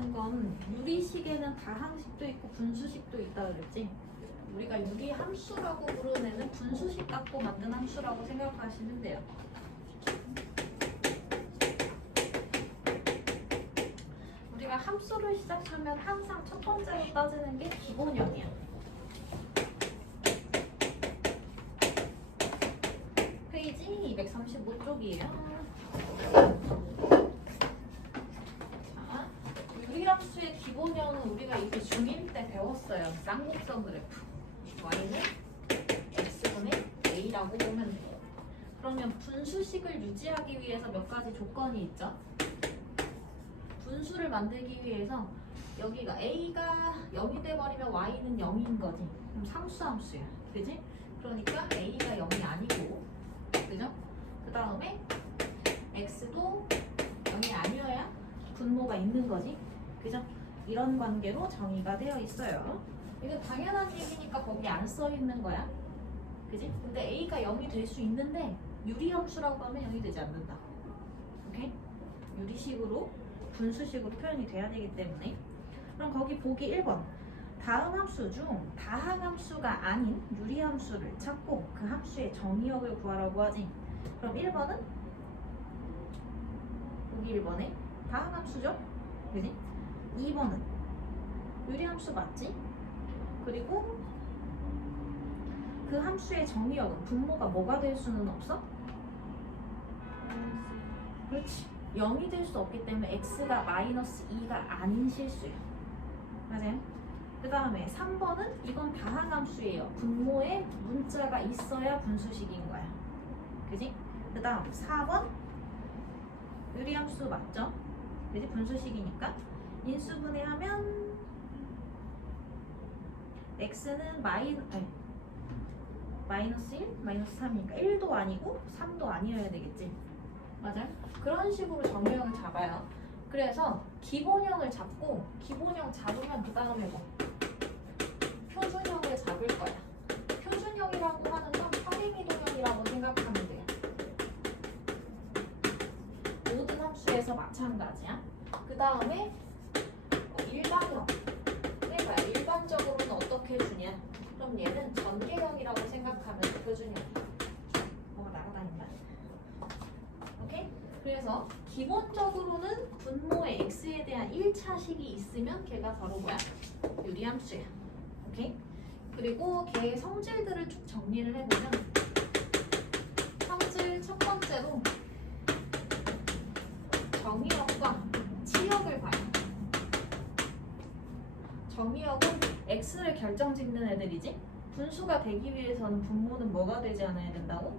한다는 건 유리식에는 다항식도 있고 분수식도 있다 그랬지? 우리가 유리 함수라고 부르는 분수식 갖고 만든 함수라고 생각하시면 돼요. 우리가 함수를 시작하면 항상 첫 번째로 따지는 게 기본형이야. 페이지 235쪽이에요. 자, 유리함수의 기본형은 우리가 이제 중1 때 배웠어요. 쌍곡선 그래프. y는 x분의 a라고 보면 돼요. 그러면 분수식을 유지하기 위해서 몇 가지 조건이 있죠. 분수를 만들기 위해서 여기가 a가 0이 돼버리면 y는 0인 거지. 그럼 상수함수야. 그지? 그러니까 a가 0이 아니고, 그죠? 그 다음에 x도 0이 아니어야 분모가 있는 거지. 그죠? 이런 관계로 정의가 되어 있어요. 이건 당연한 얘기니까 거기 안 써 있는 거야. 그지? 근데 a가 0이 될 수 있는데 유리함수라고 하면 0이 되지 않는다. 오케이? 유리식으로 분수식으로 표현이 돼야 되기 때문에. 그럼 거기 보기 1번. 다음 함수 중 다항함수가 아닌 유리함수를 찾고 그 함수의 정의역을 구하라고 하지. 그럼 1번은? 보기 1번에 다항함수죠? 그지? 2번은 유리함수 맞지? 그리고 그 함수의 정의역은 분모가 뭐가 될 수는 없어? 그렇지. 0이 될 수 없기 때문에 x가 마이너스 2가 아닌 실수예요. 맞아요? 그 다음에 3번은 이건 다항함수예요. 분모에 문자가 있어야 분수식인 거야. 그지? 그 다음 4번 유리함수 맞죠? 그지? 분수식이니까 인수분해하면 x는 마이너스 1, 마이너스 3이니까 1도 아니고 3도 아니어야 되겠지. 맞아요? 그런 식으로 정의형을 잡아요. 그래서 기본형을 잡고 기본형 잡으면 그 다음에 뭐 표준형을 잡을 거야. 표준형이라고 하는 건 평행이동형이라고 생각하면 돼요. 모든 함수에서 마찬가지야. 그 다음에 일반형. 그러니까 일반적으로는 어떻게 주냐? 그럼 얘는 전개형이라고 생각하면 표준형. 뭐가 날아다닌다. 오케이? 그래서 기본적으로는 분모의 x에 대한 1차식이 있으면 걔가 바로 뭐야? 유리함수야. 오케이? 그리고 걔의 성질들을 쭉 정리를 해보면 성질 첫 번째로 정의역과 치역을 봐요. 정의역은 x를 결정짓는 애들이지. 분수가 되기 위해서는 분모는 뭐가 되지 않아야 된다고?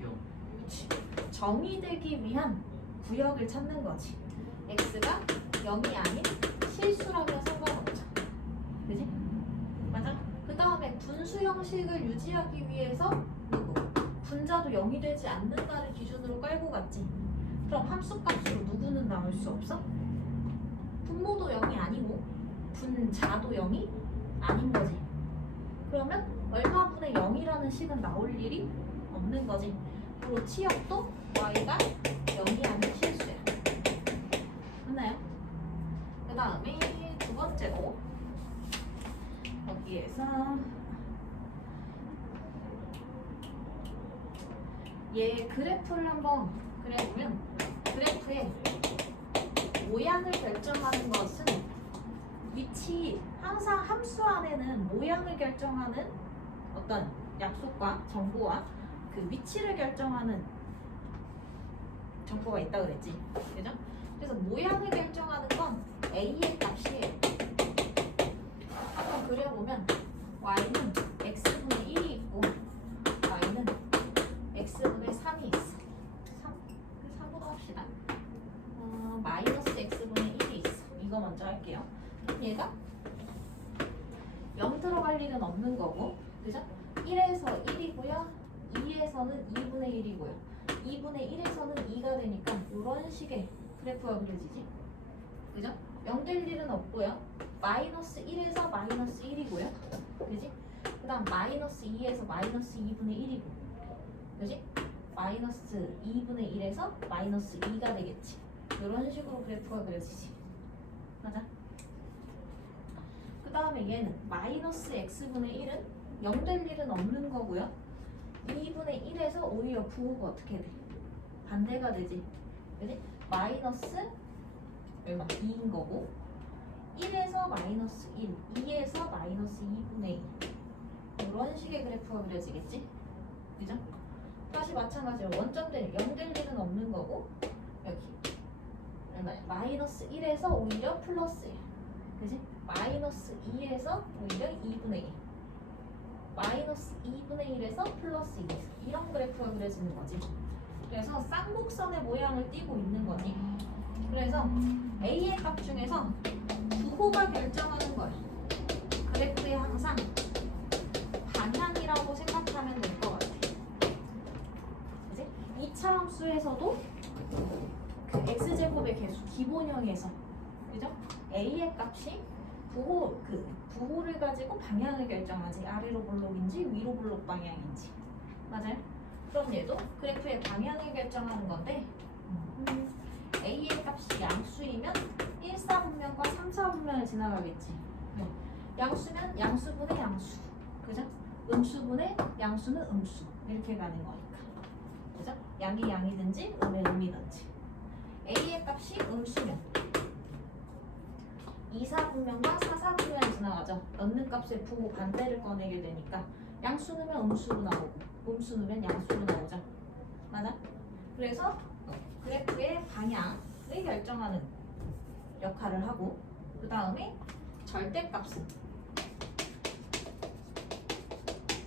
0. 그렇지. 정의되기 위한 구역을 찾는 거지. x가 0이 아닌 실수라면 상관없죠. 그지? 맞아? 그 다음에 분수 형식을 유지하기 위해서 누구? 분자도 0이 되지 않는다를 기준으로 깔고 갔지. 그럼 함수값으로 누구는 나올 수 없어? 분모도 0이 아니고 분자도 0이 아닌 거지. 그러면 얼마분의 0이라는 식은 나올 일이 없는 거지. 그리고 치역도 y가 0이 아닌 실수야. 맞나요? 그 다음에 두 번째로 여기에서 얘 그래프를 한번 그려보면 그래프의 모양을 결정하는 것은 위치, 항상 함수 안에는 모양을 결정하는 어떤 약속과 정보와 그 위치를 결정하는 정보가 있다 그랬지. 그죠? 그래서 모양을 결정하는 건 a의 값이에요. 한번 그려보면 y는 x분의 1이 있고 y는 x분의 3이 있어. 3으로 합시다. 마이너스 x분의 1이 있어. 이거 먼저 할게요. 얘가 0 들어갈 일은 없는 거고, 그죠? 1에서 1이고요. 2에서는 2분의 1이고요. 2분의 1에서는 2가 되니까 이런 식의 그래프가 그려지지. 그죠? 0 될 일은 없고요. 마이너스 1에서 마이너스 1이고요. 그지? 그 다음 마이너스 2에서 마이너스 2분의 1이고. 그지? 마이너스 2분의 1에서 마이너스 2가 되겠지. 이런 식으로 그래프가 그려지지. 맞아? 다음에 얘는 마이너스 x분의 1은 0 될 일은 없는 거고요. 2분의 1에서 오히려 부호가 어떻게 돼? 반대가 되지. 그지? 마이너스 얼마? 2인 거고 1에서 마이너스 1, 2에서 마이너스 2분의 2 이런 식의 그래프가 그려지겠지? 그죠? 다시 마찬가지로 원점들이 0 될 일은 없는 거고 여기 얼마야? 마이너스 1에서 오히려 플러스 1 그지? 마이너스 2에서 오히려 2분의 1 마이너스 2분의 1에서 플러스 2 이런 그래프가 그려지는 거지. 그래서 쌍곡선의 모양을 띠고 있는 거지. 그래서 A의 값 중에서 부호가 결정하는 거야. 그래프에 항상 방향이라고 생각하면 될 것 같아. 그지? 2차 함수에서도 그 x제곱의 개수 기본형에서 그죠? A의 값이 부호를 가지고 방향을 결정하지. 아래로 볼록인지 위로 볼록 방향인지. 맞아요? 그럼 얘도 그래프의 방향을 결정하는 건데 A의 값이 양수이면 1, 4분면과 3, 4분면을 지나가겠지. 네. 양수면 양수분의 양수. 그죠? 음수분의 양수는 음수. 이렇게 가는 거니까. 그죠? 양이 양이든지 음의 음이든지. A의 값이 음수면 2, 4분면과 4, 4분면을 지나가죠. 넣는 값의 부호 반대를 꺼내게 되니까 양수 넣으면 음수로 나오고 음수 넣으면 양수로 나오죠. 맞아? 그래서 그래프의 방향을 결정하는 역할을 하고 그 다음에 절대값은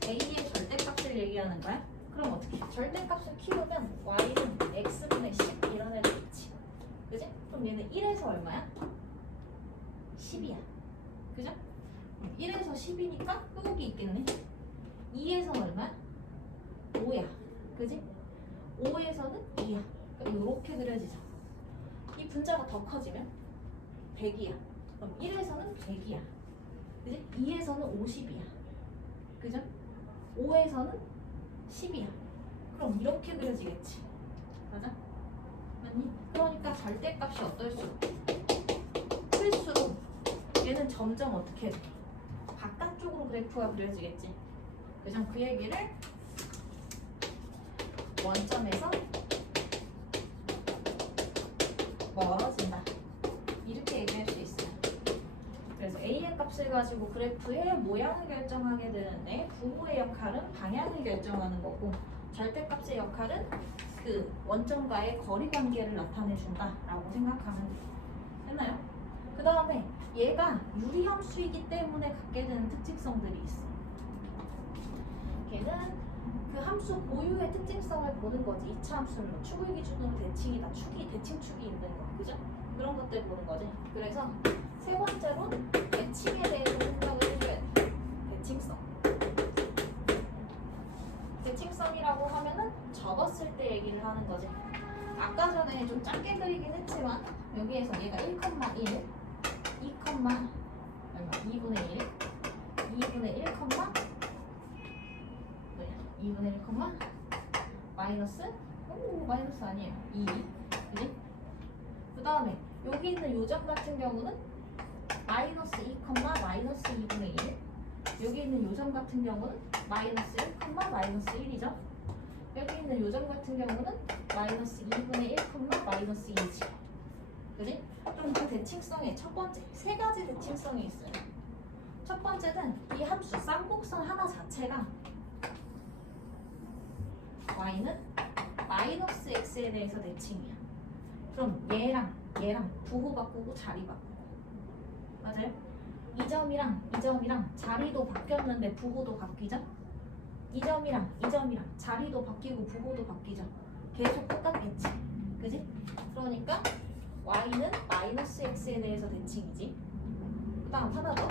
A의 절대값을 얘기하는 거야. 그럼 어떻게 해? 절대값을 키우면 Y는 X분의 10 이런 애도 있지. 그지? 그럼 얘는 1에서 얼마야? 10이야. 그죠? 1에서 10이니까 끄기 있겠네. 2에서 얼마야? 5야. 그지? 5에서는 2야. 그럼 이렇게 그려지죠. 이 분자가 더 커지면 100이야. 그럼 1에서는 100이야. 그지? 2에서는 50이야. 그죠? 5에서는 10이야. 그럼 이렇게 그려지겠지. 맞아? 맞니? 그러니까 절대값이 어떨수록 클수록 얘는 점점 어떻게 돼? 바깥쪽으로 그래프가 그려지겠지. 그죠? 그 얘기를 원점에서 멀어진다. 이렇게 얘기할 수 있어요. 그래서 A의 값을 가지고 그래프의 모양을 결정하게 되는데 부호의 역할은 방향을 결정하는 거고 절대값의 역할은 그 원점과의 거리 관계를 나타내준다라고 생각하면 돼요. 됐나요? 그 다음에 얘가 유리함수이기 때문에 갖게 되는 특징성들이 있어. 걔는 그 함수 고유의 특징성을 보는 거지. 2차 함수는 뭐 축을 기준으로 대칭이다. 대칭축이 있는 거. 그죠? 그런 것들 보는 거지. 그래서 세 번째로 대칭에 대해서 생각을 해줘야 돼. 대칭성. 대칭성이라고 하면은 접었을 때 얘기를 하는 거지. 아까 전에 좀 짧게 그리긴 했지만 여기에서 얘가 1,1 2,2분의 1 2분의 1, 2분의 1, 마이너스 마이너스 아니에요 2 그지? 그 다음에 여기 있는 요점 같은 경우는 마이너스 2, 마이너스 2분의 1 여기 있는 요점 같은 경우는 마이너스 1, 마이너스 1이죠. 여기 있는 요점 같은 경우는 마이너스 2분의 1, 마이너스 2지. 그지? 그럼 그 대칭성의 첫 번째 세 가지 대칭성이 있어요. 첫 번째는 이 함수 쌍곡선 하나 자체가 y는 마이너스 x에 대해서 대칭이야. 그럼 얘랑 부호 바꾸고 자리 바꾸고 맞아요? 이 점이랑 자리도 바뀌었는데 부호도 바뀌죠? 이 점이랑 자리도 바뀌고 부호도 바뀌죠? 계속 똑같겠지. 그지? 그러니까 y는 마이너스 x에 대해서 대칭이지. 그 다음 하나 더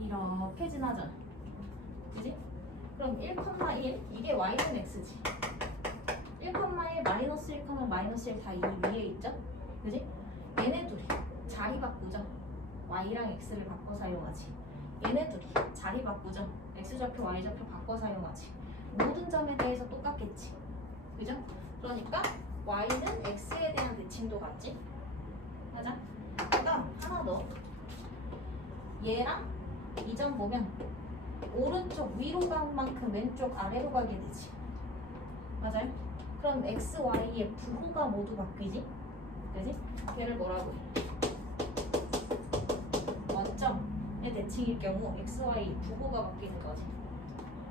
이렇게 지나잖아. 그지? 그럼 1,1 이게 y는 x지. 1,1 마이너스 1, 마이너스 1 다 이 위에 있죠? 그지? 얘네 둘이 자리 바꾸죠. y랑 x를 바꿔 사용하지. 얘네 둘이 자리 바꾸죠. x좌표, y좌표 바꿔 사용하지. 모든 점에 대해서 똑같겠지. 그죠? 그러니까 y는 x에 대한 대칭도 같지? 맞아? 그 다음 하나 더 얘랑 이 점 보면 오른쪽 위로 간 만큼 왼쪽 아래로 가게 되지. 맞아요? 그럼 x, y의 부호가 모두 바뀌지? 그지? 걔를 뭐라고 해? 원점의 대칭일 경우 x, y 부호가 바뀌는 거지.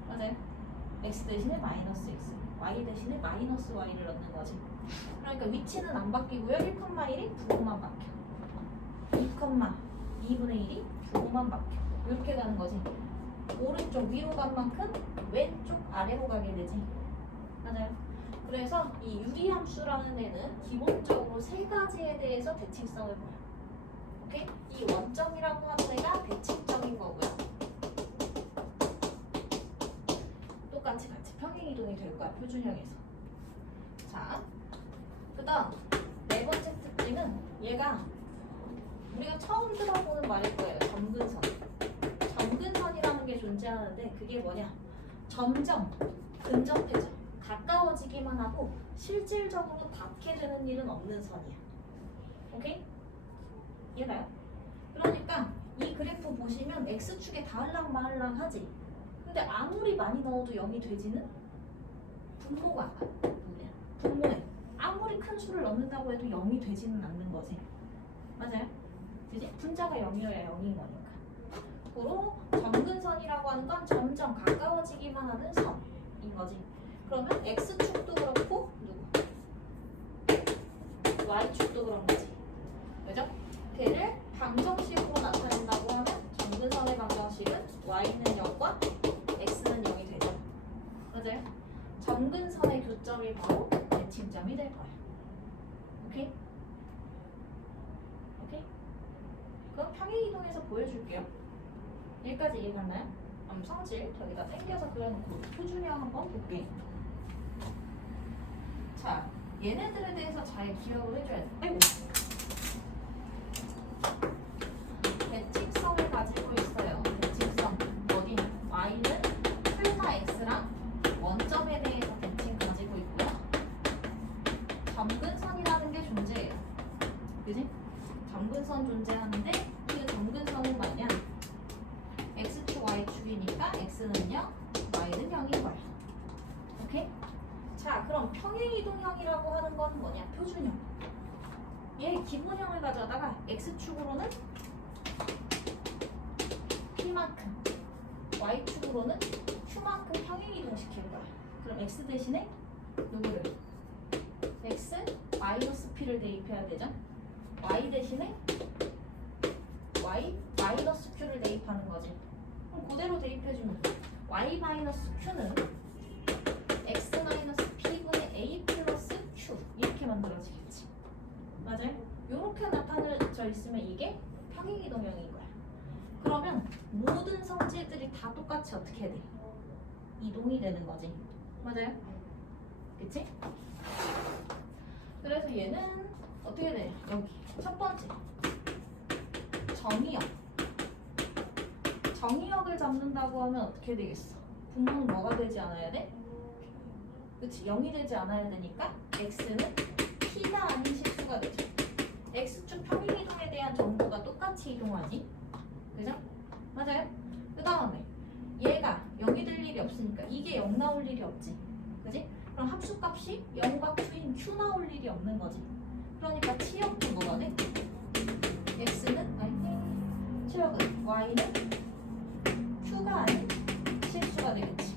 맞아요? x 대신에 마이너스 x, y 대신에 마이너스 y를 넣는 거지. 그러니까 위치는 안 바뀌고요. 1,1이 부호만 바뀌어. 2,2분의 1이 부호만 바뀌어. 이렇게 가는 거지. 오른쪽 위로 간 만큼 왼쪽 아래로 가게 되지. 맞아요? 그래서 이 유리함수라는 애는 기본적으로 세 가지에 대해서 대칭성을 보여. 오케이? 이 원점이라고 하는 애가 대칭점인 거고요. 똑같이 같이 평행이동이 될 거야, 표준형에서. 자, 그 다음 네 번째 특징은 얘가 우리가 처음 들어보는 말일 거예요. 점근선. 점근선이라는 게 존재하는데 그게 뭐냐? 점점 근접해져. 가까워지기만 하고 실질적으로 닿게 되는 일은 없는 선이야. 오케이? 이해가요? 그러니까 이 그래프 보시면 x축에 닿을랑 말랑 하지. 근데 아무리 많이 넣어도 0이 되지는 분모가 안 가. 분모에 아무리 큰 수를 넣는다고 해도 0이 되지는 않는 거지. 맞아요? 그지? 분자가 0이어야 0인 거니까. 고로 점근선이라고 하는 건 점점 가까워지기만 하는 선인 거지. 그러면 x축도 그렇고 누구? y축도 그런 거지. 그죠? 걔를 방정식으로 나타낸다고 하면 점근선의 방정식은 y는 0과 x는 0이 되죠. 맞아요? 점근선의 교점이 바로 대칭점이 될 거야. 오케이? 오케이? 그럼 평행이동에서 보여줄게요. 여기까지 이해갔나요? 성질 저기다 당겨서 그려놓고 표준형 한번 볼게. 자, 얘네들에 대해서 잘 기억을 해줘야 돼. 아이고. 대칭성을 가지고 있어요. 대칭성 어디? y는 풀사 x랑 원점에 대해서 대칭 가지고 있고요. 점근선이라는 게 존재해요. 그지? 점근선 존재하는데 그 점근선은 뭐냐? x축 y축이니까 x는요, y는 0인 거야. 오케이? 자, 그럼 평행이동형이라고 하는 건 뭐냐? 표준형. 얘 기본형을 가져다가 x축으로는 p만큼, y축으로는 q만큼 평행이동시킬 거야. 그럼 x 대신에 누구를? x 마이너스 p를 대입해야 되죠? y 대신에 y 마이너스 q를 대입하는 거지. 그럼 그대로 대입해주면 y 마이너스 q는 x 마이너스 p분의 a 플러스 q 이렇게 만들어지겠지. 맞아요? 이렇게 나타내져 있으면 이게 평행이동형인 거야. 그러면 모든 성질들이 다 똑같이 어떻게 돼? 이동이 되는 거지. 맞아요? 그치? 그래서 얘는 어떻게 돼? 여기 첫 번째 정의역. 정의역을 잡는다고 하면 어떻게 되겠어? 분모는 뭐가 되지 않아야 돼? 그치? 0이 되지 않아야 되니까 x는 p가 아닌 실수가 되죠. x축 평행이동에 대한 정보가 똑같이 이동하지. 그죠? 맞아요? 그 다음에 얘가 0이 될 일이 없으니까 이게 0 나올 일이 없지. 그지? 그럼 합수값이 0과 q인 q 나올 일이 없는 거지. 그러니까 치역도 뭐가 돼? x는 아니 치역은 y는 q가 아닌 실수가 되겠지.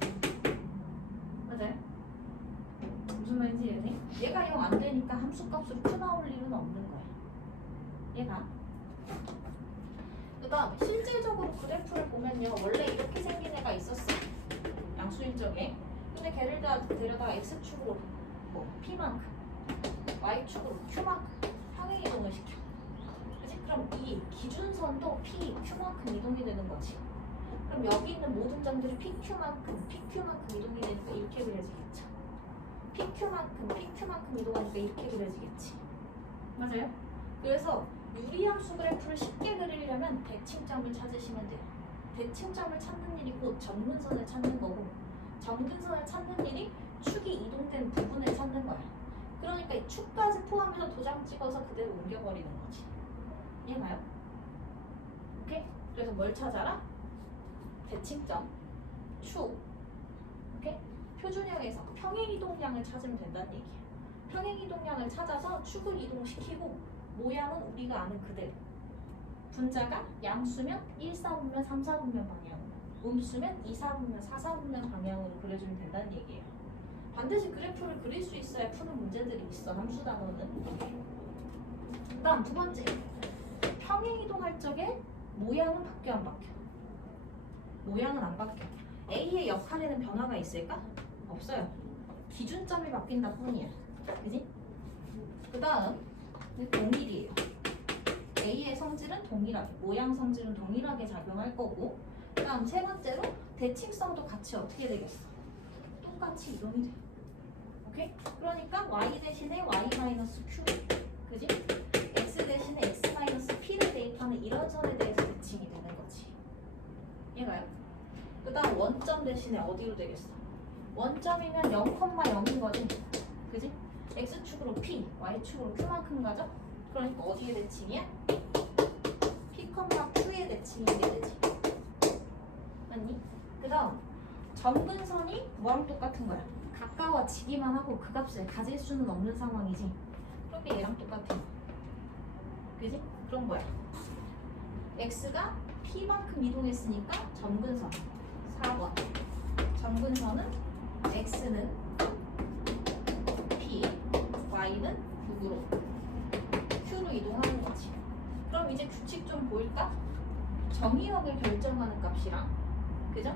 맞아요? 무슨 말인지 이해돼? 얘가 0 안 되니까 함수값으로 q 나올 일은 없는 거야. 얘가. 그 다음 실질적으로 그래프를 보면요, 원래 이렇게 생긴 애가 있었어. 양수일적에. 근데 걔를 다 데려다가 x축으로 뭐 p만큼, y축으로 q만큼 평행이동을 시켜. 그치? 그럼 이 기준선도 p, q만큼 이동이 되는 거지. 그럼 여기 있는 모든 점들이 pq만큼 이동이 되니까 이렇게 그려지겠죠. pq만큼 이동하니까 이렇게 그려지겠지. 맞아요? 그래서 유리함수 그래프를 쉽게 그리려면 대칭점을 찾으시면 돼요. 대칭점을 찾는 일이 곧 점근선을 찾는 거고, 점근선을 찾는 일이 축이 이동된 부분을 찾는 거야. 그러니까 이 축까지 포함해서 도장 찍어서 그대로 옮겨버리는 거지. 이해가요? 오케이? 그래서 뭘 찾아라? 대칭점, 축, 오케이? 표준형에서 평행이동량을 찾으면 된다는 얘기야. 평행이동량을 찾아서 축을 이동시키고 모양은 우리가 아는 그대로. 분자가 양수면 1, 4분면, 3, 4분면 방향으로, 음수면 2, 4분면, 4, 4분면 방향으로 그려주면 된다는 얘기예요. 반드시 그래프를 그릴 수 있어야 푸는 문제들이 있어, 함수 단어는. 그다음 두 번째, 평행이동할 적에 모양은 바뀌어 안 바뀌어? 모양은 안 바뀌어. A의 역할에는 변화가 있을까? 없어요. 기준점이 바뀐다 뿐이야. 그지? 그 다음 동일이에요. A의 성질은 동일하게, 모양 성질은 동일하게 작용할 거고, 그 다음 세 번째로 대칭성도 같이 어떻게 되겠어? 똑같이 이동이 돼. 오케이? 그러니까 y 대신에 y-q, 그지? x 대신에 x-p를 대입하는 이런 선에 대해서 대칭이 되는 거지. 이해가요? 그 다음 원점 대신에 어디로 되겠어? 원점이면 0,0인 거지. 그지? x축으로 p, y축으로 q만큼 가죠? 그러니까 어디에 대칭이야? p, q의 대칭이게 되지. 맞니? 그 다음 점근선이 뭐랑 똑같은 거야? 가까워지기만 하고 그 값을 가질 수는 없는 상황이지. 그렇게 얘랑 똑같아. 그지? 그럼 뭐야? x가 p만큼 이동했으니까 점근선 4번. 점근선은 x는 p, y는 6으로 q로 이동하는 거지. 그럼 이제 규칙 좀 보일까? 정의역을 결정하는 값이랑, 그죠?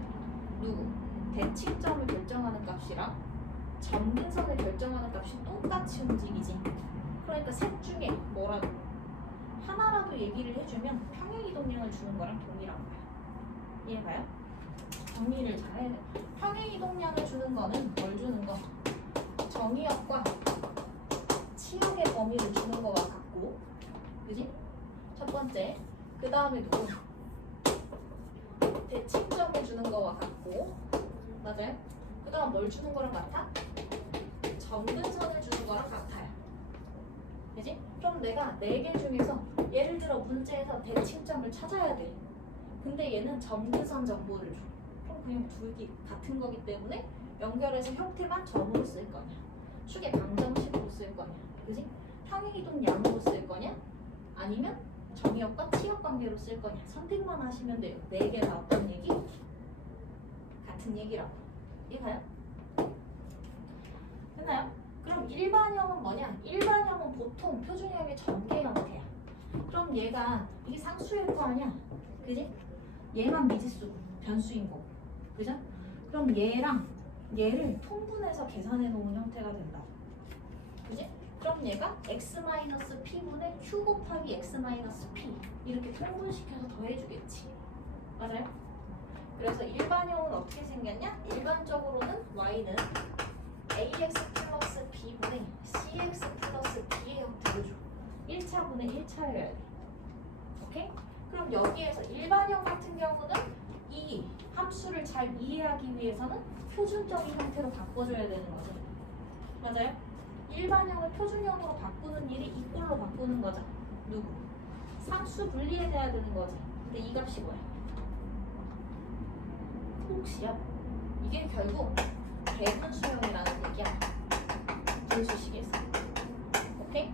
누구? 대칭점을 결정하는 값이랑 점근선을 결정하는 값이 똑같이 움직이지. 그러니까 셋 중에 뭐라도 하나라도 얘기를 해주면 평행이동량을 주는 거랑 동일한 거야. 이해가요? 정리를 잘 해야 돼. 평행이동량을 주는 거는 뭘 주는 거? 정의역과 치역의 범위를 주는 거와 같고, 그지? 첫 번째. 그 다음에 또 대칭점을 주는 거와 같고, 맞아요? 그 다음 뭘 주는 거랑 같아? 점근선을 주는 거랑 같아요. 그지? 그럼 내가 4개 중에서 예를 들어 문제에서 대칭점을 찾아야 돼. 근데 얘는 점근선 정보를 줘. 그럼 그냥 둘이 같은 거기 때문에 연결해서 형태만 점으로 쓸 거냐, 축의 방정식으로 쓸 거냐, 그지? 평행이동량으로 쓸 거냐, 아니면 정의역과 치역 관계로 쓸 거냐, 선택만 하시면 돼요. 4개 다 어떤 얘기? 같은 얘기라고. 이해가요? 됐나요? 그럼 일반형은 뭐냐? 일반형은 보통 표준형의 전개 형태야. 그럼 얘가 이게 상수일 거 아니야? 그지? 얘만 미지수, 변수인 거고. 그죠? 그럼 얘랑 얘를 통분해서 계산해 놓은 형태가 된다. 그지? 그럼 얘가 x-p분의 q 곱하기 x-p 이렇게 통분시켜서 더해주겠지. 맞아요? 그래서 일반형은 어떻게 생겼냐? 일반적으로는 y는 ax 플러스 b분의 cx 플러스 b의 형태로 줘. 1차분의 1차여야 돼. 오케이? 그럼 여기에서 일반형 같은 경우는 이 함수를 잘 이해하기 위해서는 표준적인 형태로 바꿔줘야 되는 거죠. 맞아요? 일반형을 표준형으로 바꾸는 일이 이 꼴로 바꾸는 거죠. 누구? 상수 분리해야 되는 거지. 근데 이 값이 뭐야? 혹시야? 이게 결국 대분수형이라는 얘기야. 분수식에서. 오케이?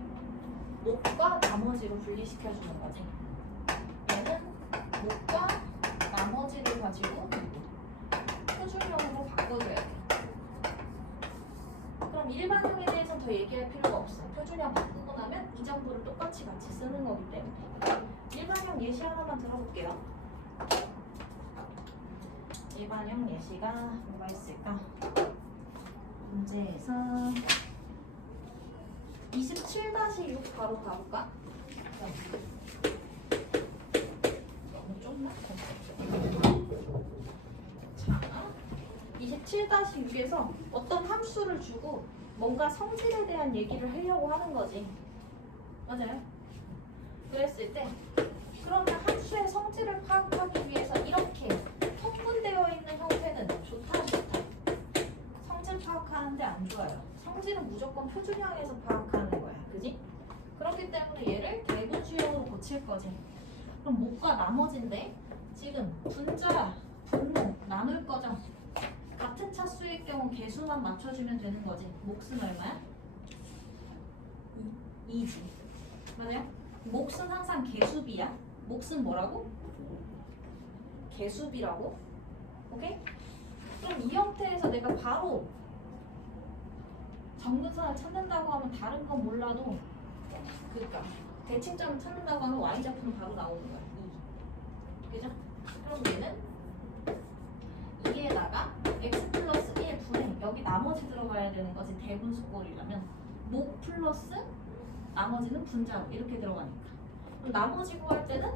목과 나머지로 분리시켜주는 거지. 얘는 목과 나머지를 가지고 표준형으로 바꿔줘야 돼. 그럼 일반형에 대해서는 더 얘기할 필요가 없어. 표준형 바꾸고 나면 이 정도를 똑같이 같이 쓰는 거기 때문에. 일반형 예시 하나만 들어볼게요. 일반형 예시가 뭐가 있을까? 문제에서 27-6 바로 가볼까? 너무 좁나? 자, 27-6에서 어떤 함수를 주고 뭔가 성질에 대한 얘기를 하려고 하는 거지. 맞아요? 그랬을 때 그러면 함수의 성질을 파악하기 위해서 이렇게 통분되어 있는 형태는 좋다, 좋다. 성질 파악하는데 안 좋아요. 성질은 무조건 표준형에서 파악하는 거야. 그지? 그렇기 때문에 얘를 대분수형으로 고칠 거지. 그럼 목과 나머지인데 지금 분자, 분모 나눌 거죠. 같은 차수일 경우 개수만 맞춰주면 되는 거지. 몫은 얼마야? 2지. 맞아요? 몫은 항상 개수비야. 몫은 뭐라고? 개수비라고. 오케이? 그럼 이 형태에서 내가 바로 정근선을 찾는다고 하면 다른 건 몰라도 그러니까 대칭점을 찾는다고 하면 y좌표는 바로 나오는 거야. 2. 그죠? 그럼 얘는 2에다가 x 플러스 1 분의 여기 나머지 들어가야 되는 거지. 대분수꼴이라면 목 플러스 나머지는 분자 이렇게 들어가니까. 그럼 나머지 구할 때는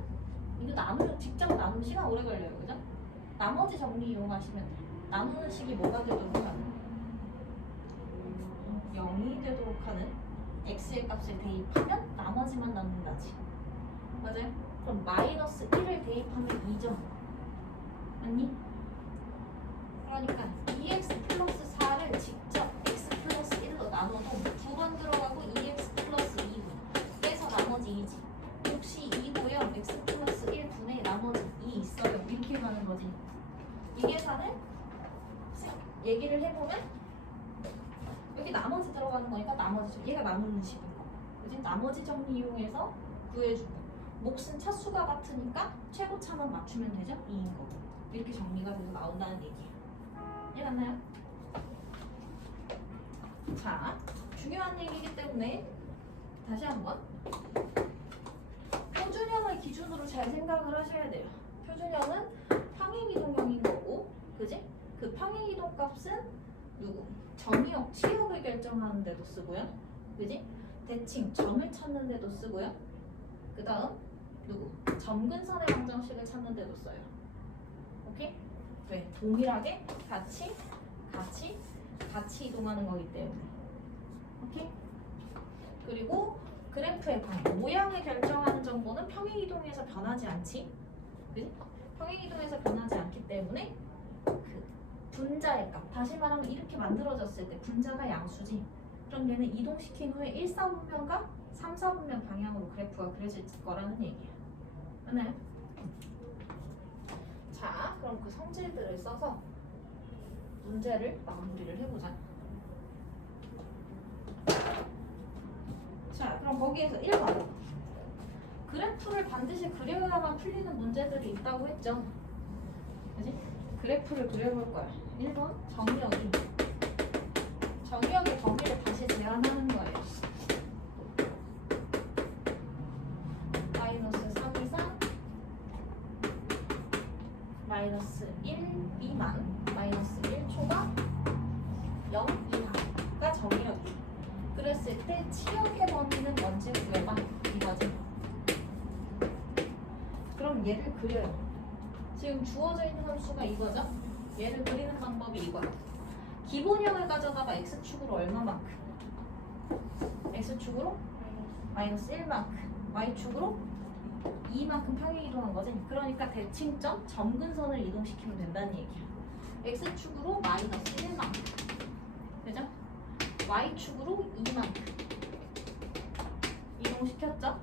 이거 직접 나누면 시간 오래 걸려요. 그죠? 나머지 정리 이용하시면 돼요. 나누는 식이 뭐가 되도록 하는 0이 되도록 하는 x의 값을 대입하면 나머지만 남는다지. 맞아요? 그럼 마이너스 1을 대입하면 2죠. 맞니? 그러니까 2x 플러스 4를 직접 x 플러스 1로 나눠도 두 번 들어가고 2x 플러스 2분 빼서 나머지 2지. 혹시 2고요. x 플러스 1분의 나머지 2 있어요. 이렇게 가는 거지. 이 계산을 얘기를 해보면 여기 나머지 들어가는 거니까 나머지 얘가 나누는 식인 거. 그지? 나머지 정리 이용해서 구해준 거. 몫은 차수가 같으니까 최고차만 맞추면 되죠? 2인 거고. 이렇게 정리가 돼서 나온다는 얘기예요. 이해갔나요? 자, 중요한 얘기이기 때문에 다시 한번 표준형을 기준으로 잘 생각을 하셔야 돼요. 표준형은 평행이동형인 거고, 그지? 그 평행이동 값은 누구? 점이역, 치역을 결정하는 데도 쓰고요. 그지? 대칭, 점을 찾는 데도 쓰고요. 그 다음 누구? 점근선의 방정식을 찾는 데도 써요. 오케이? 왜? 동일하게 같이 이동하는 거기 때문에. 오케이? 그리고 그래프의 방향, 모양을 결정하는 정보는 평행이동에서 변하지 않지. 그지? 평행이동에서 변하지 않기 때문에 그 분자의 값, 다시 말하면 이렇게 만들어졌을 때 분자가 양수지. 그럼 얘는 이동시킨 후에 1사분면과 3사분면 방향으로 그래프가 그려질 거라는 얘기야. 맞나요? 자, 그럼 그 성질들을 써서 문제를 마무리를 해보자. 자, 그럼 거기에서 1번 그래프를 반드시 그려야만 풀리는 문제들이 있다고 했죠. 그지? 그래프를 그려볼 거야. 1번 정의역의 범위를 다시 제한하는 거예요. 마이너스 3 이상, 마이너스 1 미만, 마이너스 1초가 0 이하가 정의역이. 그랬을 때 치역의 범위는 뭔지 구해봐. 이거지. 그럼 얘를 그려요. 지금 주어져 있는 함수가 이거죠? 얘를 그리는 방법이 이거야. 기본형을 가져다가 x축으로 얼마만큼? x축으로 마이너스 1만큼, y축으로 2만큼 평행이동한 거지. 그러니까 대칭점, 점근선을 이동시키면 된다는 얘기야. x축으로 마이너스 1만큼, 그죠? y축으로 2만큼 이동시켰죠?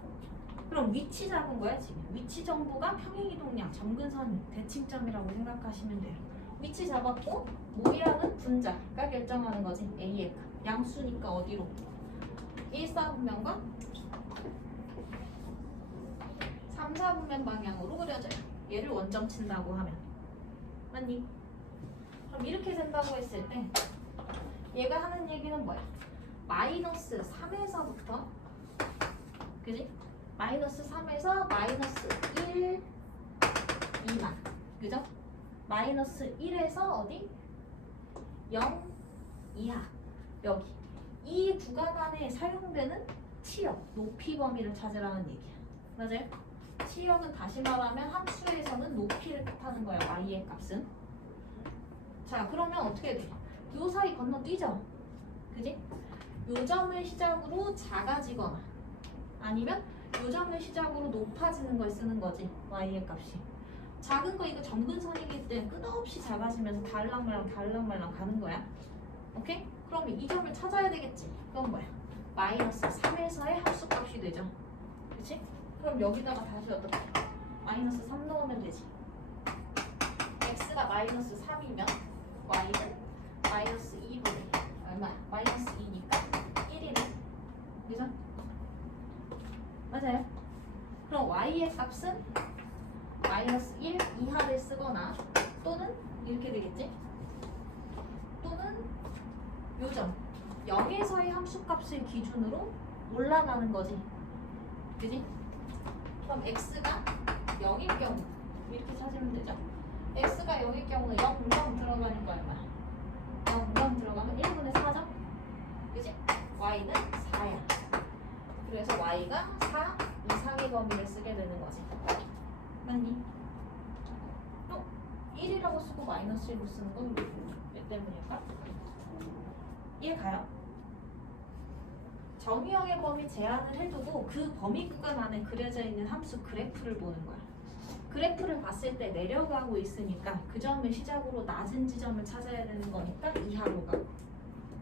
그럼 위치 잡은 거야 지금. 위치 정보가 평행이동량, 점근선, 대칭점이라고 생각하시면 돼요. 위치 잡았고 모이라는 분자가 결정하는 거지. A의 값. 양수니까 어디로? 1사분면과 3사분면 방향으로 그려져요. 얘를 원점 친다고 하면. 맞니? 그럼 이렇게 된다고 했을 때 얘가 하는 얘기는 뭐야? 마이너스 3에서부터, 그지? 마이너스 3에서 마이너스 1 미만, 그죠? 마이너스 1에서 어디? 0 이하. 여기 이 구간 안에 사용되는 치역, 높이 범위를 찾으라는 얘기야. 맞아요? 치역은 다시 말하면 함수에서는 높이를 뜻하는 거야. y의 값은. 자, 그러면 어떻게 돼? 요 사이 건너뛰죠? 그지? 요 점을 시작으로 작아지거나 아니면 요 점을 시작으로 높아지는 걸 쓰는 거지. y의 값이. 작은 거 이거 점근선이기 때문에 끝없이 작아지면서 달랑말랑 가는 거야. 오케이? 그럼 이 점을 찾아야 되겠지. 그건 뭐야? 마이너스 3에서의 합수값이 되죠. 그치? 그럼 여기다가 다시 어떻게? 마이너스 3 넣으면 되지. 마이너스 3이면 y는 마이너스 2분의 얼마야? 마이너스 2니까 1이네. 그죠? 맞아요. 그럼 y의 값은 마이너스 1 이하를 쓰거나 또는 이렇게 되겠지? 또는 요점 0에서의 함수값을 기준으로 올라가는 거지. 그지? 그럼 x가 0일 경우 이렇게 찾으면 되죠. x가 0일 경우는 0, 0 들어가는 거 얼마야? 0, 0 들어가면 1분의 4죠? 그지? y는 4야. 그래서 y가 4 이상의 범위를 쓰게 되는 거지. 맞니? 1이라고 쓰고 마이너스 1로 쓰는 건 왜 때문일까? 이해 가요? 정의역의 범위 제한을 해두고 그 범위 구간 안에 그려져 있는 함수 그래프를 보는 거야. 그래프를 봤을 때 내려가고 있으니까 그 점을 시작으로 낮은 지점을 찾아야 되는 거니까 이하로 가고,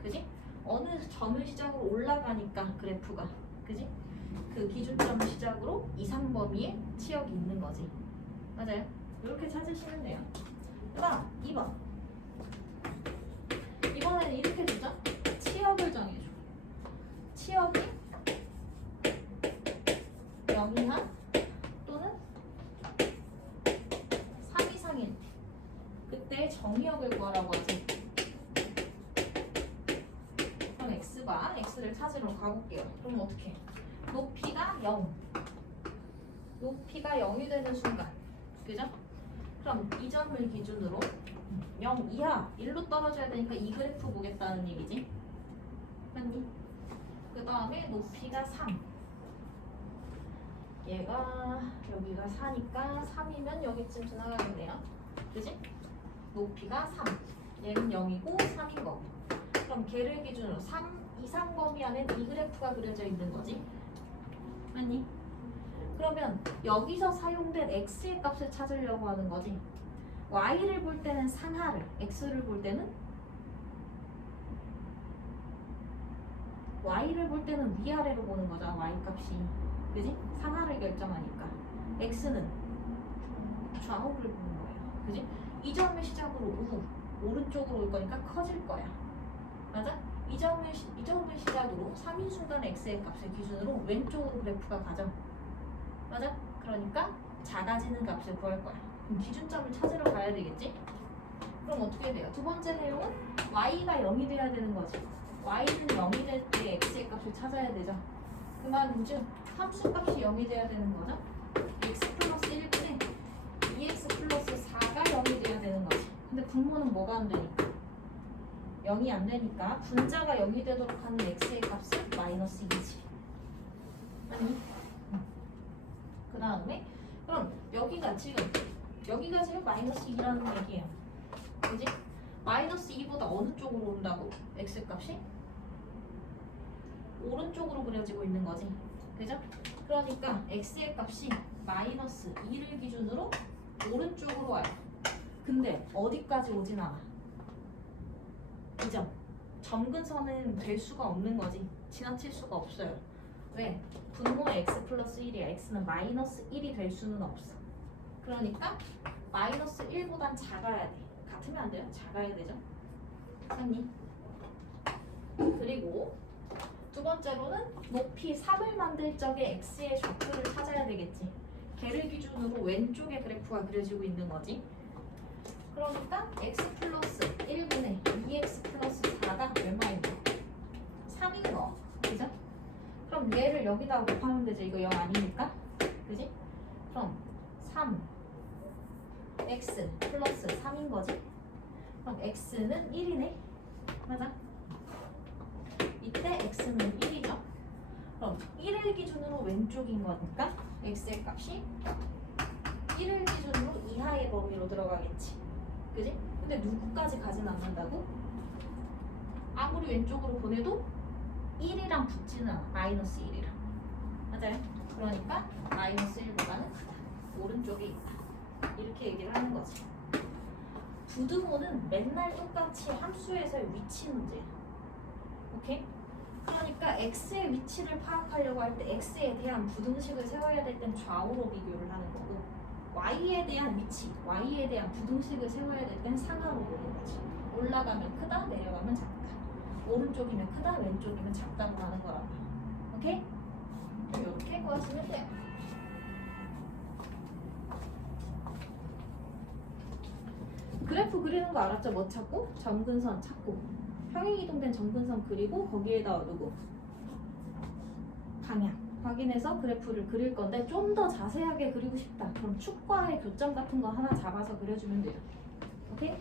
그지? 어느 점을 시작으로 올라가니까 그래프가, 그지? 그 기준점을 시작으로 이상 범위에 치역이 있는 거지. 맞아요? 이렇게 찾으시면 돼요. 그다음 2번. 이번에는 이렇게 되죠? 치역을 정해줘. 치역이 0 이하 또는 3 이상일 때 그때 정의역을 구하라고 하지. 그럼 x가 x를 찾으러 가볼게요. 그럼 어떻게? 높이가 0. 높이가 0이 되는 순간, 그죠? 그럼 이 점을 기준으로 0 이하 1로 떨어져야 되니까 이 그래프 보겠다는 얘기지. 맞니? 그 다음에 높이가 3. 얘가 여기가 4니까 3이면 여기쯤 지나가겠네요. 그지? 높이가 3. 얘는 0이고 3인 거고. 그럼 걔를 기준으로 3 이상 범위 안에 이 그래프가 그려져 있는 거지. 맞니? 그러면 여기서 사용된 x의 값을 찾으려고 하는 거지. y를 볼 때는 상하를, x를 볼 때는 y를 볼 때는 위아래로 보는 거잖아. y 값이, 그지? 상하를 결정하니까 x는 좌우를 보는 거예요. 그지? 이 점을 시작으로 오른쪽으로 올 거니까 커질 거야. 맞아? 이 점을 시작으로 3인 순간 x의 값을 기준으로 왼쪽으로 그래프가 가죠. 맞아? 그러니까 작아지는 값을 구할 거야. 그럼 기준점을 찾으러 가야 되겠지? 그럼 어떻게 돼요? 두 번째 내용은 y가 0이 돼야 되는 거지. y는 0이 될 때 x의 값을 찾아야 되죠. 그 말은즉 함수 값이 0이 돼야 되는 거죠. x 플러스 1분의 2x 플러스 4가 0이 돼야 되는 거지. 근데 분모는 뭐가 안 되니까? 0이 안 되니까 분자가 0이 되도록 하는 x의 값은 마이너스 2지. 아니? 그 다음에 그럼 여기가 지금 마이너스 2라는 얘기예요. 그지? 마이너스 2보다 어느 쪽으로 온다고? x값이? 오른쪽으로 그려지고 있는 거지. 그죠? 그러니까 x의 값이 마이너스 2를 기준으로 오른쪽으로 와요. 근데 어디까지 오진 않아. 이 점. 점근선은 될 수가 없는 거지. 지나칠 수가 없어요. 왜? 분모 x 플러스 1이야. x는 마이너스 1이 될 수는 없어. 그러니까 마이너스 1보단 작아야 돼. 같으면 안 돼요. 작아야 되죠. 맞니? 그리고 두 번째로는 높이 3을 만들 적에 x의 좌표를 찾아야 되겠지. 걔를 기준으로 왼쪽에 그래프가 그려지고 있는 거지. 그러니까 x 플러스 1분의 2x 플러스 4가 얼마인 거? 3인 거. 그죠? 그럼 얘를 여기다가 곱하면 되죠. 이거 0 아니니까. 그지? 그럼 3 x 플러스 3인 거지. 그럼 x는 1이네. 맞아? 이때 x는 1이죠. 그럼 1을 기준으로 왼쪽인 거니까 x의 값이 1을 기준으로 이하의 범위로 들어가겠지. 그지? 근데 누구까지 가진 않는다고? 아무리 왼쪽으로 보내도 1이랑 붙지는 않아. 마이너스 1이랑. 맞아요? 그러니까 마이너스 1보다는 크다. 오른쪽에 있다. 이렇게 얘기를 하는 거지. 부등호는 맨날 똑같이 함수에서의 위치 문제야. 오케이? 그러니까 x의 위치를 파악하려고 할 때 x에 대한 부등식을 세워야 될 땐 좌우로 비교를 하는 거고, y에 대한 위치, y에 대한 부등식을 세워야 될 땐 상하로 보는 거지. 올라가면 크다, 내려가면 작다. 오른쪽이면 크다, 왼쪽이면 작다고 하는 거라고. 오케이? 이렇게 구하시면 돼요. 그래프 그리는 거 알았죠? 뭐 찾고? 점근선 찾고 평행이동된 점근선 그리고 거기에다 누구? 방향 확인해서 그래프를 그릴 건데 좀 더 자세하게 그리고 싶다. 그럼 축과의 교점 같은 거 하나 잡아서 그려주면 돼요. 오케이?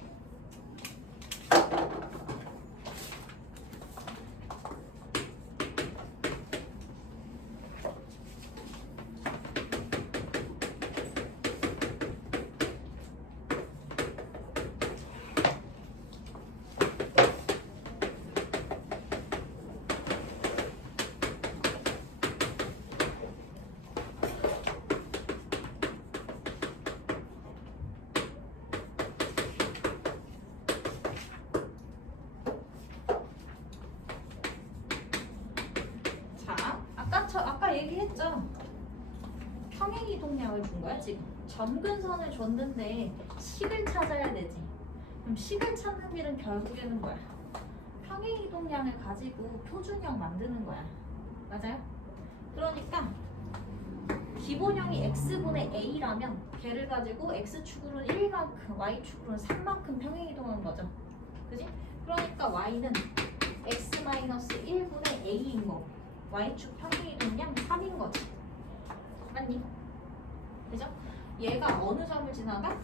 아까 얘기했죠. 평행이동량을 준 거야 지금. 점근선을 줬는데 식을 찾아야 되지. 그럼 식을 찾는 일은 결국에는 뭐야? 평행이동량을 가지고 표준형 만드는 거야. 맞아요? 그러니까 기본형이 x분의 a라면 걔를 가지고 x축으로는 1만큼, y축으로는 3만큼 평행이동한 거죠. 그지? 그러니까 y는 x-1분의 a인 거고 y축 평행이동량 3인 거지. 맞니? 그죠? 얘가 어느 점을 지나가?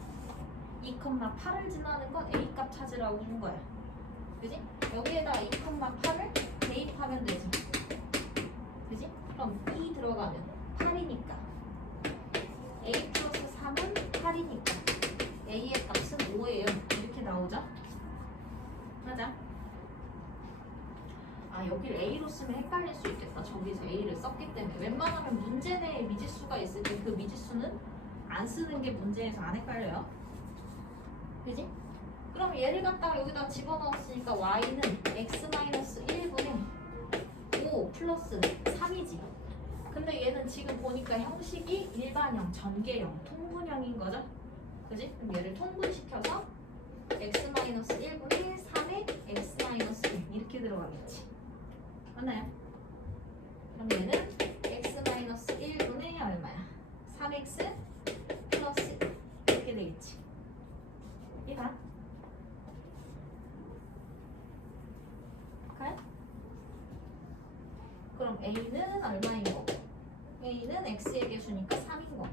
2,8을 지나는 건 a 값 찾으라고 준 거야. 그지? 여기에다 2,8을 대입하면 되지. 그지? 그럼 2 들어가면 8이니까 a 플러스 3은 8이니까 a의 값은 5예요. 이렇게 나오죠? 맞아? 아 여기를 A로 쓰면 헷갈릴 수 있겠다. 저기서 A를 썼기 때문에 웬만하면 문제 내에 미지수가 있을 때 그 미지수는 안 쓰는 게 문제에서 안 헷갈려요. 그지? 그럼 얘를 갖다가 여기다 집어넣었으니까 y는 x-1분의 5 플러스 3이지. 근데 얘는 지금 보니까 형식이 일반형, 전개형, 통분형인 거죠. 그지? 그럼 얘를 통분시켜서 x-1분의 3의 x-1 이렇게 들어가겠지. 맞나요? 그럼 얘는 x-1분의 얼마야? 3x 플러스 이렇게 되겠지. 이봐. 그래? 그럼 a는 얼마인 거고? a는 x의 개수니까 3인 거고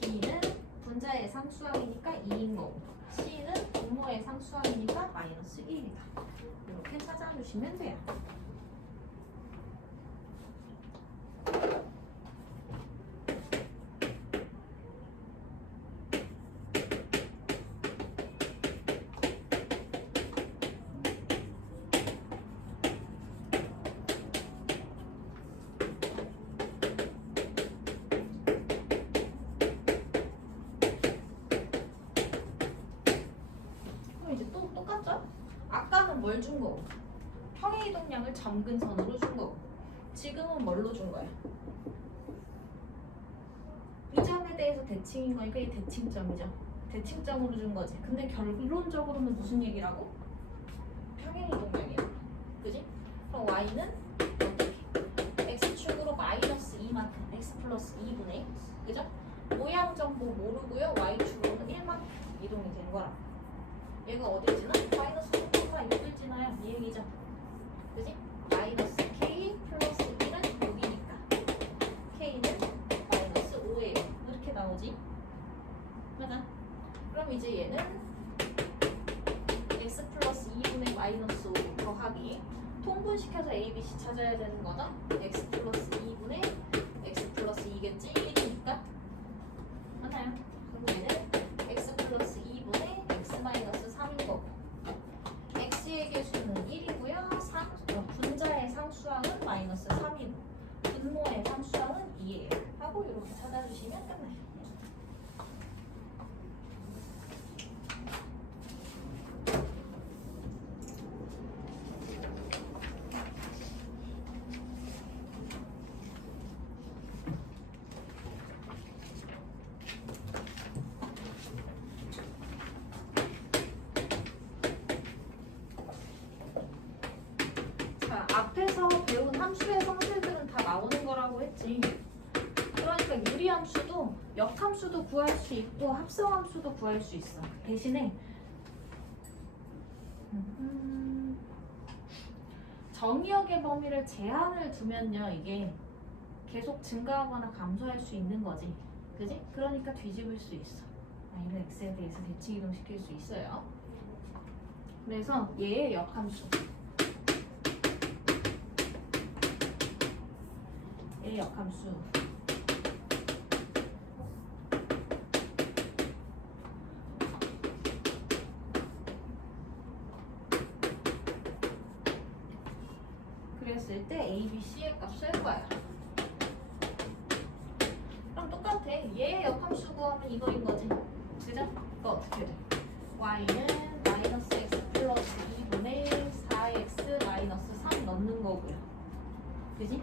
b는 분자의 상수항이니까 2인 거고 c는 분모의 상수항이니까 마이너스 1이다. 이렇게 찾아주시면 돼요. 이제 또 똑같죠? 아까는 뭘 준 거고? 평행이동량을 점근선으로 준 거고 지금은 뭘로 준 거야? 이 점에 대해서 대칭인 거니까 이 대칭점이죠. 대칭점으로 준 거지. 근데 결론적으로는 무슨 얘기라고? 평행이동량이야. 그지? 그럼 y는 어떻게? x축으로 마이너스 2만큼 x 플러스 2분의 그죠? 모양 정보 모르고요. y축으로는 1만큼 이동이 된 거라. 얘가 어딜 지나? 마이너스 0,6을 지나요. 이 얘기죠. 그지? 마이너스 k 플러스 1은 여기니까 k는 마이너스 5예요. 이렇게 나오지? 맞아? 그럼 이제 얘는 x 플러스 2분의 마이너스 5 더하기 통분시켜서 a, b, c 찾아야 되는 거죠? x 플러스 2분의 x 플러스 2겠지? 1이니까 맞아요? 그럼 얘는 x 플러스 2분의 x 마이너스 3인 거고 x의 개수는 1이고요. 분자의 상수항은 마이너스 3이고 분모의 상수항은 2예요. 하고 이렇게 찾아주시면 끝나요. 역함수도 구할 수 있고 합성함수도 구할 수 있어. 대신에 정의역의 범위를 제한을 두면요, 이게 계속 증가하거나 감소할 수 있는 거지. 그지? 그러니까 뒤집을 수 있어. 이는 x에 대해서 대칭 이동시킬 수 있어요. 그래서 얘의 역함수, 얘의 역함수 그랬을 때 a, b, c의 값 쓸 거야. 그럼 똑같아. 얘의 역함수 구하면 이거인 거지. 그죠? 또 어떻게 돼? y는 마이너스 x 플러스 2분의 4x 마이너스 3 넣는 거고요. 그지?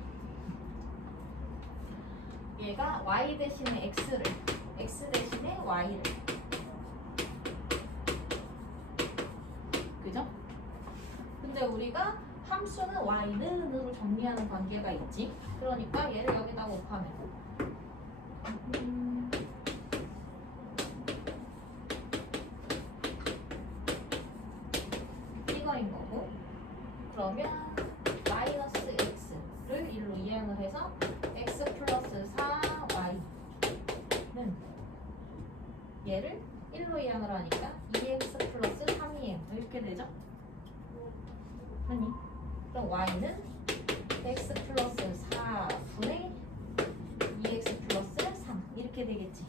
얘가 y 대신에 x를, x 대신에 y를. 그죠? 근데 우리가 함수는 y는으로 정리하는 관계가 있지. 그러니까 얘를 여기다 곱하면 이거인 거고, 그러면 마이너스 x를 1로 이항을 해서 x 플러스 4y는 얘를 1로 이항을 하니까 2x 플러스 3이에요. 이렇게 되죠? 아니, 그럼 y는 x 플러스 4분의 2x 플러스 3 이렇게 되겠지.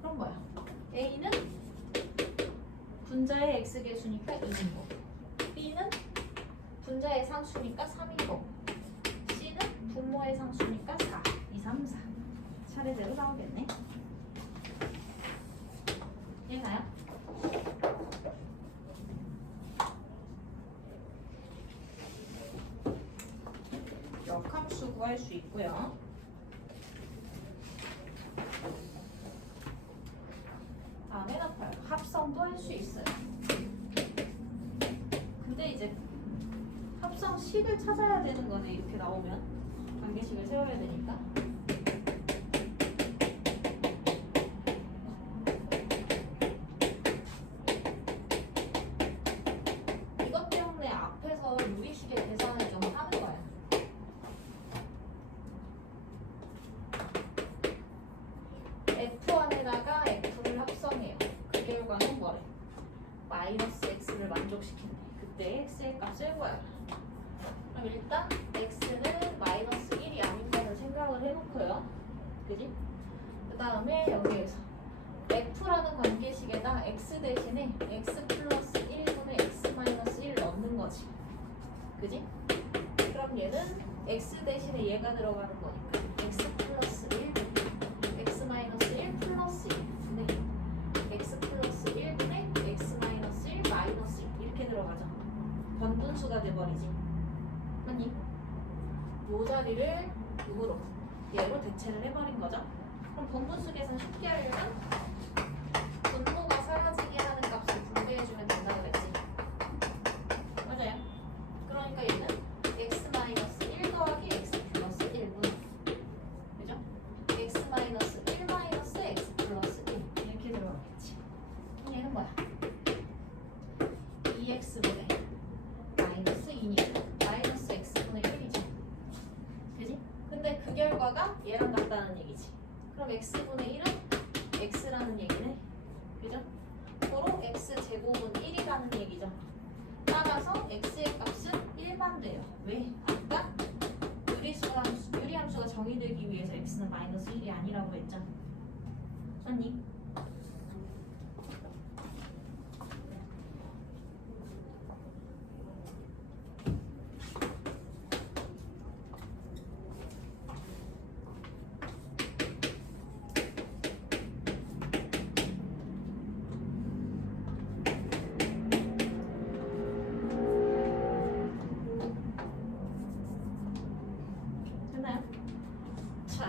그럼 뭐야? a는 분자의 x개수니까 2인 거고, b는 분자의 상수니까 3인 거고, c는 분모의 상수니까 4, 2, 3, 4 차례대로 나오겠네. 이해가요? 역함수 구할 수 있고요. 다음에는 합성도 할 수 있어요. 근데 이제 합성식을 찾아야 되는 거네. 이렇게 나오면 관계식을 세워야 되니까. 이것 때문에 앞에서 유리식의 계산을 좀 하는 거야. F1에다가 F를 합성해요. 그 결과는 뭐래? 마이너스 X를 만족시킨대. 그때 X의 값을 구해라. 그럼 일단 X는 마이너스 1이 아닌 거를 생각을 해놓고요. 그지? 그 다음에 여기에서 F라는 관계식에다 X 대신에 X 플러스 1분의 X 마이너스 1 넣는 거지. 그지? 그럼 얘는 X 대신에 얘가 들어가는 거니까 X 플러스 1 x 마이너스 1 플러스 1 네. x 플러스 1분의 x 마이너스 1 마이너스 1 이렇게 들어가죠. 번분수가 돼버리지. 아니, 요 자리를 누구로? 얘로 대체를 해버린 거죠. 그럼 번분수 계산 쉽게 하려면 분모가 사라지게 하는 값을 분배해주면 된다고 그랬지. 맞아요. 그러니까 얘는 x 마이너스 1 더하기 x 플러스 1분, 그죠? x 마이너스 1 마이너스 x 플러스 1 이렇게 들어가겠지. 얘는 뭐야? 2x분의 마이너스 2니까 마이너스 x분의 1이지. 그지? 근데 그 결과가 얘랑 같다는 얘기지. 그럼 x분의 1은 x라는 얘기네. 그죠? 서로 x제곱은 1이라는 얘기죠. 따라서 x의 값은 1만 돼요. 왜? 아까 유리함수가 정의되기 위해서 x는 마이너스 1이 아니라고 했잖아. 맞니?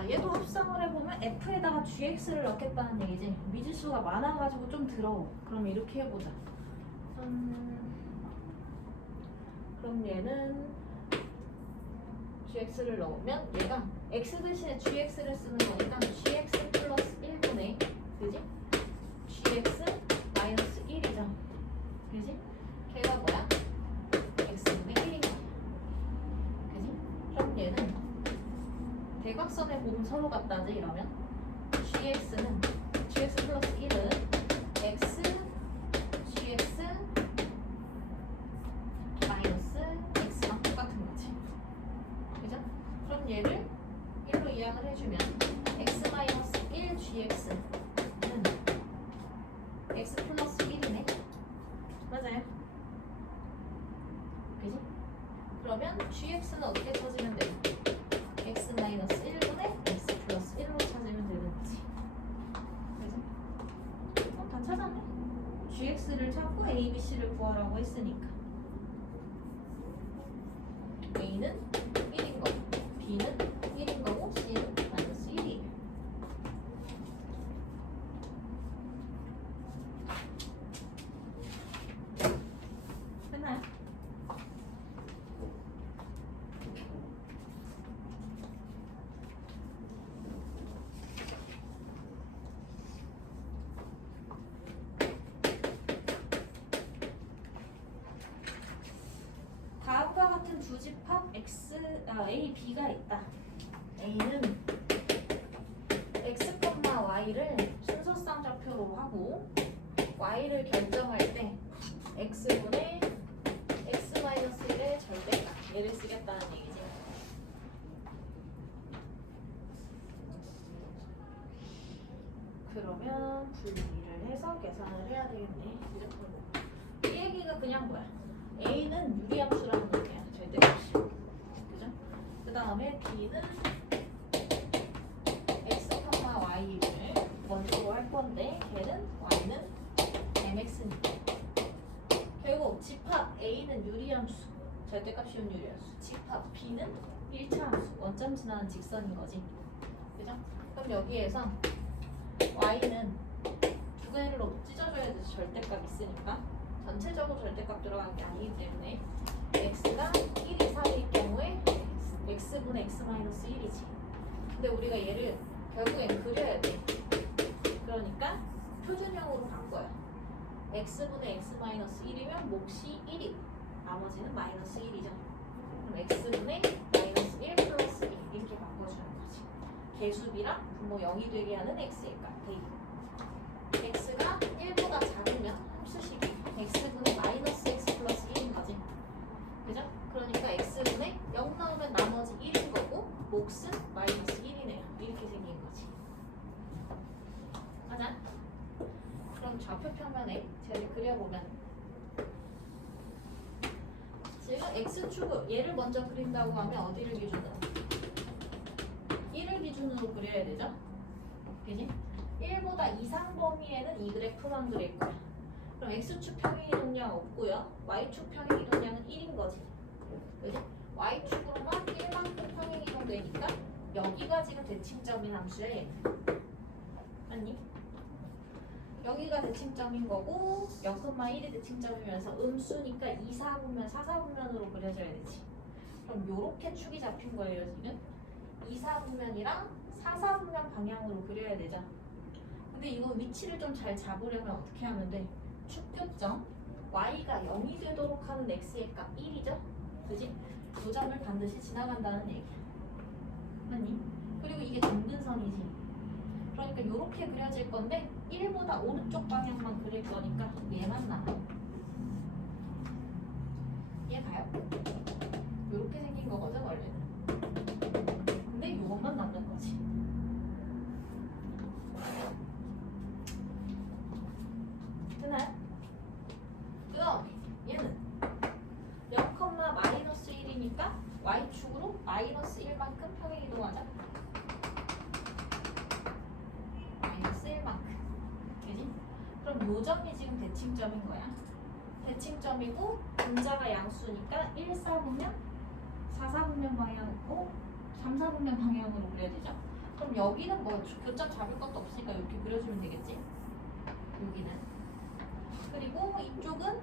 얘도 합성을 해보면 f에다가 gx를 넣겠다는 얘기지. 미지수가 많아가지고 좀 더러워. 그럼 이렇게 해보자. 그럼 얘는 gx를 넣으면 얘가 x 대신에 gx를 쓰는 거니까 gx 플러스 1분의 그지? gx 마이너스 1이죠. 그지? 걔가 뭐야? x분의 1인 거야. 그지? 그럼 얘는 대각선의 곱은 서로 같다지 이러면 gx는 gx 플러스 1은 x gx 마이너스 x랑 똑같은 거지. 그죠? 그럼 얘를 1로 이항을 해주면 x 마이너스 1 gx는 x 플러스 1이네. 맞아요. 그지? 그러면 gx는 어떻게 찾으면 돼? x 마이너스 1분의 x 플러스 1로 찾으면 되는 거지. 그지? 다 찾았네. gx를 찾고 a, b, c를 구하라고 했으니까 a는 1인 거고 b는 1인 거고 c는 마이너스 1이에요. 됐나요? 다음과 같은 두 집합 A, B가 있다. A는 x, y를 순서상 좌표로 하고 y를 결정할 때 x분의 x-1의 절대값 얘를 쓰겠다는 얘기지. 그러면 분리를 해서 계산을 해야 되겠네. 이 얘기가 그냥 뭐야? A는 유리함수라는 얘기야. 절대값이. 그죠? 그 다음에 B는 x, y를 원소로 할 건데 걔는 y는 mx니까. 결국 집합 A는 유리함수, 절대값 쉬운 유리함수. 집합 B는 1차 함수, 원점 지나는 직선인 거지. 그죠? 그럼 여기에서 y는 두 개로 찢어줘야 돼서 절대값 있으니까 전체적으로 절대값 들어간 게 아니기 때문에 x가 1 이상일 경우에 x분의 x-1이지. 근데 우리가 얘를 결국엔 그려야 돼. 그러니까 표준형으로 바꿔요. x분의 x-1이면 몫이 1이고 나머지는 마이너스 1이죠. 그럼 x분의 마이너스 1 플러스 1 이렇게 바꿔주는 거지. 개수비랑 분모 0이 되게 하는 x의 값 x가 1보다 작으면 함수식이 x분의 마이너스 x 플러스 1인 거지. 그죠? 그러니까 x분의 0 나오면 나머지 1인 거고 몫은 마이너스 1이네요. 이렇게 생긴 거지. 맞아? 그럼 좌표 평면에 쟤를 그려보면 지금 x축을 얘를 먼저 그린다고 하면 어디를 기준으로? 1을 기준으로 그려야 되죠? 그지? 1보다 이상 범위에는 이 그래프만 그릴 거야. 그럼 x축 평행 이동량 없고요. y축 평행 이동량은 1인 거지. 그지? y축으로만 1만큼 평행 이동되니까 여기가 지금 대칭점인 함수야 얘는. 맞니? 여기가 대칭점인 거고 0,1이 대칭점이면서 음수니까 2, 4분면, 4, 4분면으로 그려져야 되지. 그럼 요렇게 축이 잡힌 거예요 지금. 2, 4분면이랑 4, 4분면 방향으로 그려야 되죠. 근데 이거 위치를 좀 잘 잡으려면 어떻게 하면 돼? 축교점 y가 0이 되도록 하는 x의 값 1이죠? 그지? 이 점을 반드시 지나간다는 얘기야. 맞니? 그리고 이게 점근선이지. 그러니까 이렇게 그려질 건데 1보다 오른쪽 방향만 그릴 거니까 얘만 남아. 얘 봐요? 이렇게 생긴 거거든 원래는. 근데 이것만 남는 거지. 되나요? 그 다음에 얘는 0, 마이너스 1이니까 y축으로 마이너스 1만큼 평행 이동하자. 마이너스 1만큼. 그지? 그럼 요 점이 지금 대칭점인 거야. 대칭점이고 분자가 양수니까 1, 4분면, 4, 4분면 방향이고 3, 4분면 방향으로 그려야 되죠? 그럼 여기는 뭐 교점 잡을 것도 없으니까 이렇게 그려주면 되겠지? 여기는. 그리고 이쪽은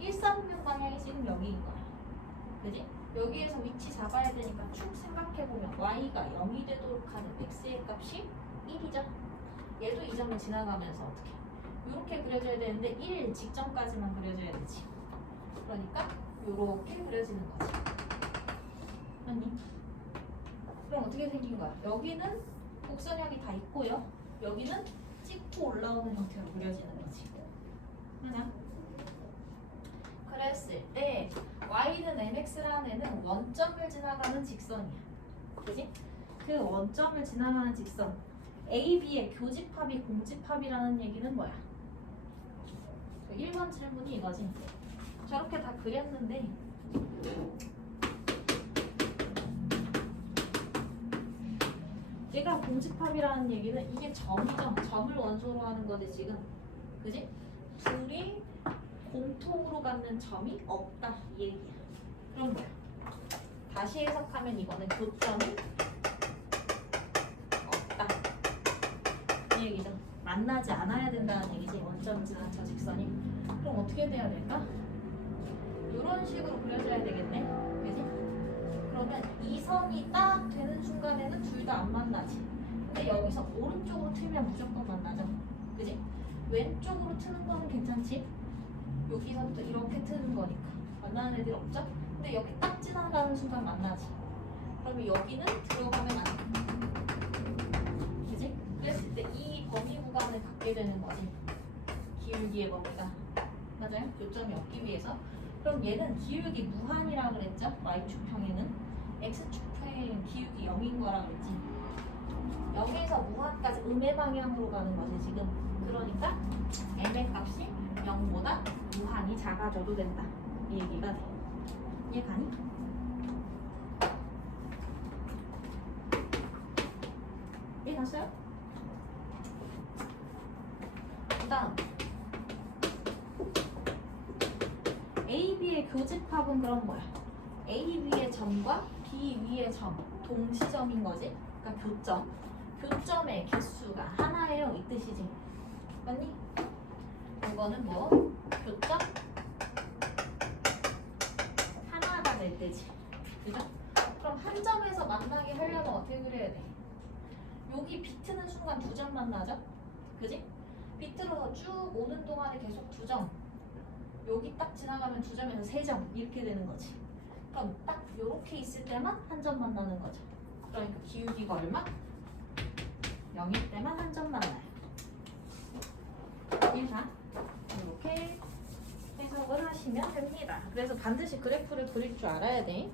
1, 4분면 방향이 지금 여기인 거야. 그지? 여기에서 위치 잡아야 되니까 쭉 생각해보면 y가 0이 되도록 하는 x의 값이 1이죠. 얘도 이 점을 지나가면서 어떻게 이렇게 그려줘야 되는데 1 직전까지만 그려줘야 되지. 그러니까 이렇게 그려지는 거지. 아니 그럼 어떻게 생긴 거야? 여기는 곡선형이 다 있고요. 여기는 찍고 올라오는 형태로 그려지는 거지. 하냐? 그랬을 때 y는 mx라는 애는 원점을 지나가는 직선이야. 그지? 그 원점을 지나가는 직선 A, B의 교집합이 공집합이라는 얘기는 뭐야? 1번 질문이 이거지. 저렇게 다 그렸는데 얘가 공집합이라는 얘기는 이게 점이죠. 점을 원소로 하는 거지 지금. 그지? 둘이 공통으로 갖는 점이 없다 이 얘기야. 그럼 뭐야? 다시 해석하면 이거는 교점이 없다 이 얘기죠. 만나지 않아야 된다는 얘기지. 원점 지난 저 직선이. 그럼 어떻게 돼야 될까? 이런 식으로 그려줘야 되겠네. 그지? 그러면 이 선이 딱 되는 순간에는 둘 다 안 만나지. 근데 여기서 오른쪽으로 틀면 무조건 만나죠. 그지? 왼쪽으로 트는 거는 괜찮지? 여기서부터 이렇게 트는 거니까 만나는 애들 없죠? 근데 여기 딱 지나가는 순간 만나지. 그러면 여기는 들어가면 안 돼. 그지? 그랬을 때 이 범위 구간을 갖게 되는 거지. 기울기의 범위가. 맞아요? 요점이 없기 위해서. 그럼 얘는 기울기 무한이라고 그랬죠? y축평에는. x축평에는 기울기 0인 거라고 그랬지. 0에서 무한까지 음의 방향으로 가는 거지 지금. 그러니까 m의 값이 0보다 무한이 작아져도 된다 이 얘기가 돼. 이해가니? 이해갔어요? 그 다음 A, B의 교집합은 그럼 뭐야? A 위의 점과 B 위의 점 동시점인 거지. 그러니까 교점. 교점의 개수가 하나예요 이 뜻이지. 맞니? 이거는 뭐? 교점 하나가 될 때지. 그죠? 그럼 한 점에서 만나게 하려면 어떻게 그려야 돼? 여기 비트는 순간 두 점 만나죠? 그지? 비트로 쭉 오는 동안에 계속 두 점. 여기 딱 지나가면 두 점에서 세 점 이렇게 되는 거지. 그럼 딱 요렇게 있을 때만 한 점 만나는 거죠. 그러니까 기울기가 얼마? 0일 때만 한 점 만나요. 이해가? 이렇게 해석을 하시면 됩니다. 그래서 반드시 그래프를 그릴 줄 알아야 돼.